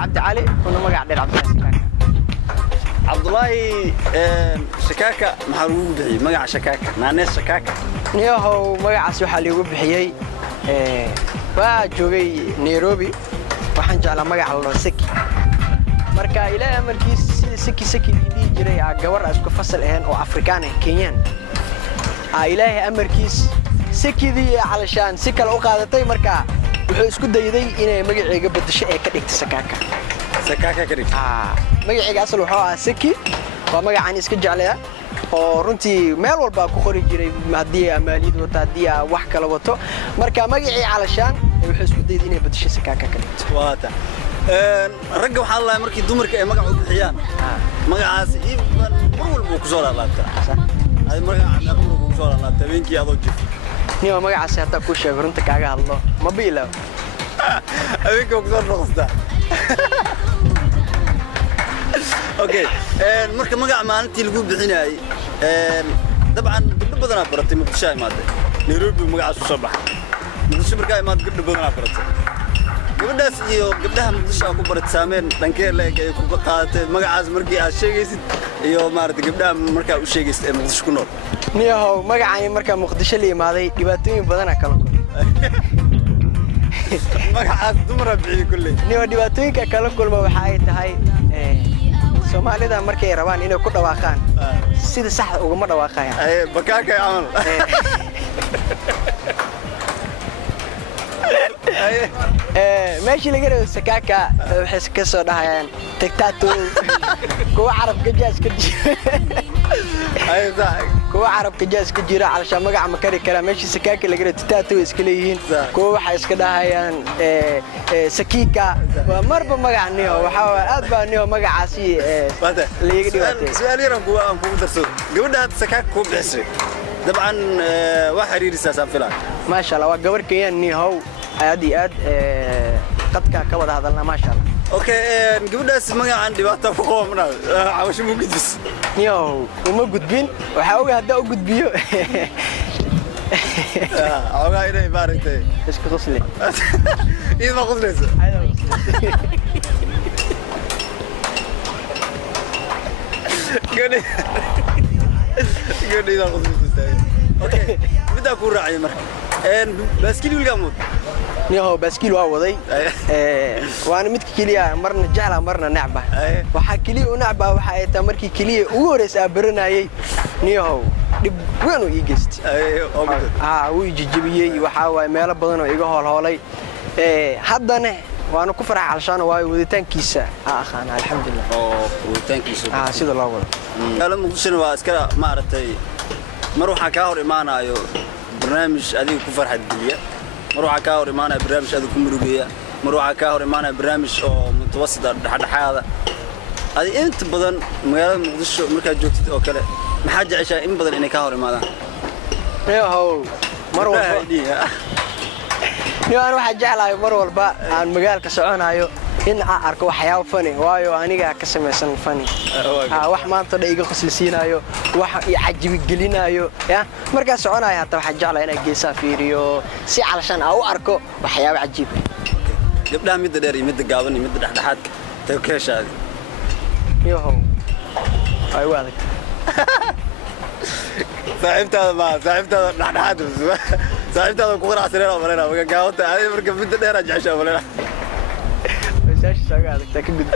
عبد علي كنا مقع دير عبد الله عبد الله شكاكة محروق بحي مقع شكاكة نانيس شكاكة نيوهو مقع سوحة اللي وبحيي وجوغي نيروبي waxaan jeclaa magaca loo saki marka ilaahay amarkiis sida saki idii jiray gabar isku fasal ahaan oo Afrikaan ah Kenyan ilaahay amarkiis sakidii calashaan si kale u qaadatay marka wuxuu isku dayday inay magaceega bedesho ee ka dhigto sakaaka ka dhigto magaceega asal wuxuu ahaa saki waa magacaan iska jeclaa oo runtii meel walba ku qori jiray hadii amaalid wata hadii wax kala wato marka magacii calashaan wuxuu isku dayday inay bedesho sakaaka ka dhigto waata ragga waxaa la markii dumarka ay magac u bixiyaan magacaas iibban mar walba ku soo laabta ay magaca ku soo laabta habeenkii adoo jif niyo magacaas hadda ku sheego runta kaaga hadlo ma biilaw habeenkii ku soo noqosta okay marka magaca maalintii lagu bixinayay dabcan dad badan aa baratay muqdisho ay maadday Nairobi magacaas soo baxay muqdisho marka ay maad gabdho badan aa baratay gabadhaas iyo gabdhaha muqdisho ku barat saameen dhankee leeg ay ku qaadatay magacaas markii aad sheegaysid iyo maartay gabdhaha markaa u sheegaysid ee muqdisho ku nool niyahow magacaan markaa muqdisho la imaaday dhibaatooyin badan kala kulmay magacaas dumar bixi kulay niyo dhibaatooyinka kala kulma waxa ay tahay Soomaalida markay rabaan inay ku dhawaaqaan sida sax uga ma dhawaaqayaan bakaaka amal ماشي لقينا سكاكا وحس كسر هاي تكتاتو كو عرب كجاز كجي أي صح كو عرب كجاز كجيرا علشان مقع مكاري كلام ماشي سكاكا لقينا تكتاتو إسكليين كو حس كده هاي سكيكا ومربى مقع نيو وحاول أدبا نيو مقع عسي اللي يقدر سؤالي رنقوا أنكم درسوا قبل ده سكاك كوب عسري طبعا واحد يرسل فلان ما شاء الله وقبل كيان نيو عادي عاد قدك كوضع هذا ما شاء الله اوكي قبل اسمع عندي وقت فوقنا عاوش مو قد بس يو وما قد بين وحاول هدا قد بيو اوغا الى بارتي ايش كغسلي ايه ما غسلت قولي لا غسلت اوكي بدا اكون راعي مرة باسكيل والقامود نيهو باسكيل واوضي وانا متك كليا مرنا جعلها مرنا نعبه وحا كليا ونعبه وحا ايتا مركي كليا ugu برنايي نيهو dib weyn oo iigist wuu jijibiyay waxa way meel badan oo iga hoolhoolay haddana waanu ku farax alshaan waa waditaankiisa aqaan alxamdulillah waditaankiisa sida loo wado kala muqdisho waa iska maartay mar waxa ka hor imaanayo barnaamij adiga ku farxad geliya mar waxa ka hor imaanayo barnaamij adiga ku murugeeya mar waxa ka hor imaanayo barnaamij oo mutawassida dhaxdhaxaada adi inta badan magaalada muqdisho marka joogtid oo kale maxaa jeceshaa in badan inay ka hor imaadaan neehow mar walba niyo aan waxa jeclahay mar walba aan magaalka soconayo in aan arko waxyaabo fani waayo aniga ka sameeysan fani wax maanta iga qoslisiinayo wax i cajibi gelinayo ya marka soconayo hata waxa jeclahay inaan geesaa fiiriyo si calashan aan u arko waxyaabo cajiib gabdhaha mid dheer iyo mid gaaban iyo mid dhexdhexaad tay ka heshaad niyo ay waaday صاحبتها dhexdhexaad صاحبتها ku qaraacsanaa walaal waxa gaawta ay marka mid dheer ajasha walaal meesha shaqada ka gudub